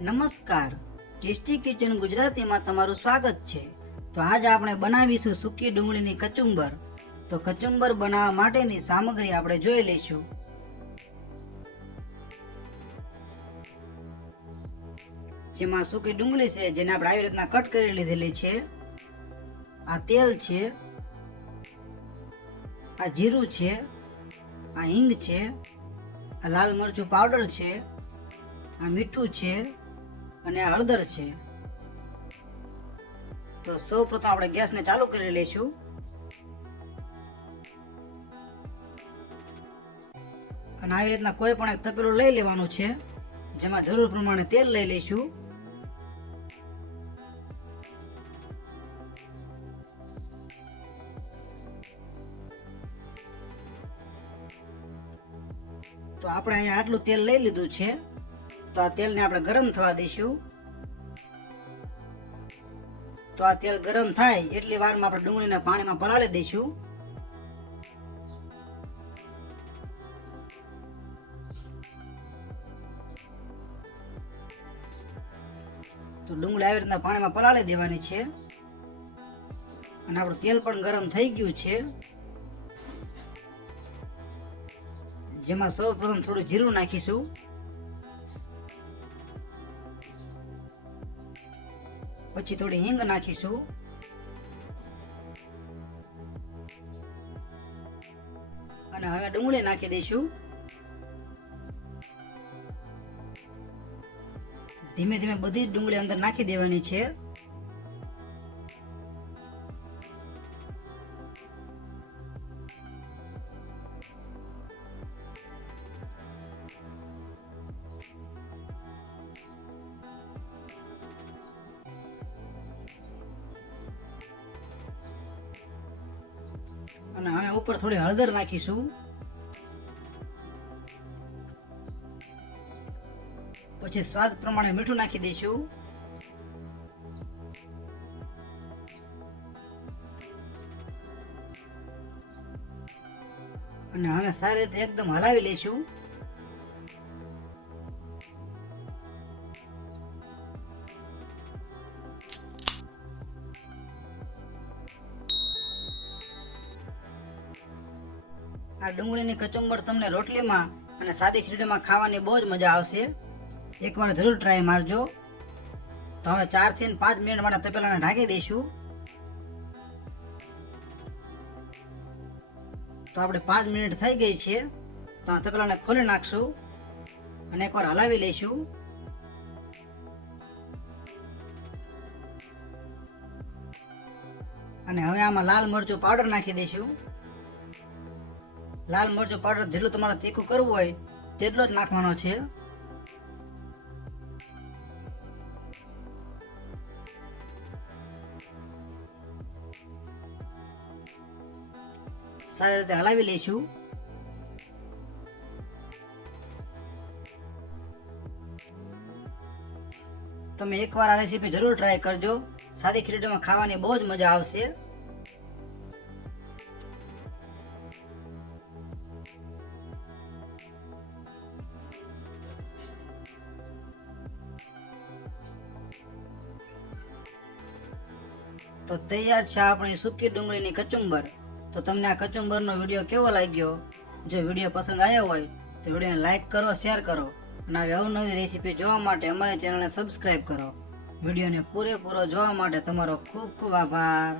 નમસ્કાર. Tasty kitchen ગુજરાતીમાં તમારું સ્વાગત છે. તો આજ આપણે બનાવીશું સૂકી ડુંગળીની કચુંબર. તો કચુંબર બનાવવા માટેની સામગ્રી આપણે જોઈ લઈશું. જેમાં સૂકી ડુંગળી છે, જેને આપણે આવી રીતના કટ કરી લીધેલી છે. આ તેલ છે. આ જીરું છે. આ હિંગ છે. આ લાલ મરચું પાવડર છે. આ મીઠું છે. અને હળદર છે. તો સૌ પ્રથમ આપણે ગેસને ચાલુ કરી લઈશું. અને આવી રીતના કોઈ પણ એક તપેલું લઈ લેવાનું છે. જેમાં જરૂર પ્રમાણે તેલ લઈ લઈશું. તો આપણે અહીંયા આટલું તેલ લઈ લીધું છે. તો આ તેલને આપણે ગરમ થવા દઈશું. તો આ તેલ ગરમ થાય એટલી વારમાં આપણે ડુંગળીને પાણીમાં પલાળી દઈશું. તો ડુંગળી આવી રીતના પાણીમાં પલાળી દેવાની છે. અને આપણું તેલ પણ ગરમ થઈ ગયું છે. જેમાં સૌ પ્રથમ થોડું જીરું નાખીશું. પછી થોડી હિંગ નાખીશું. અને હવે ડુંગળી નાખી દઈશું. ધીમે ધીમે બધી જ ડુંગળી અંદર નાખી દેવાની છે. ઉપર થોડી હળદર નાખીશું. પછી સ્વાદ પ્રમાણે મીઠું નાખી દઈશું. અને હવે સારી રીતે એકદમ હલાવી લઈશું. આ ડુંગળીની કચુંબર તમને રોટલીમાં અને સાદી ખીચડીમાં ખાવાની બહુ જ મજા આવશે. એકવાર જરૂર ટ્રાય મારજો. તો હવે ચારથી પાંચ મિનિટ માટે તપેલાને ઢાંકી દઈશું. તો આપણે પાંચ મિનિટ થઈ ગઈ છે. તો આ તપેલાને ખોલી નાખશું અને એકવાર હલાવી લઈશું. અને હવે આમાં લાલ મરચું પાવડર નાખી દઈશું. લાલ મરચું પાવડર જેટલું તમારે તીખું કરવું હોય, તેટલો જ નાખવાનો છે. સારી રીતે હલાવી લઈશું. તમે એકવાર આ રેસીપી જરૂર ટ્રાય કરજો. સાદી ખીચડીમાં ખાવાની બહુ જ મજા આવશે. તો તૈયાર છે આપણી સૂકી ડુંગળીની કચુંબર. તો તમને આ કચુંબરનો વીડિયો કેવો લાગ્યો? જો વીડિયો પસંદ આવ્યો હોય, તો વિડીયોને લાઈક કરો, શેર કરો. અને આવી અવનવી રેસીપી જોવા માટે અમારી ચેનલને સબસ્ક્રાઈબ કરો. વિડીયોને પૂરેપૂરો જોવા માટે તમારો ખૂબ ખૂબ આભાર.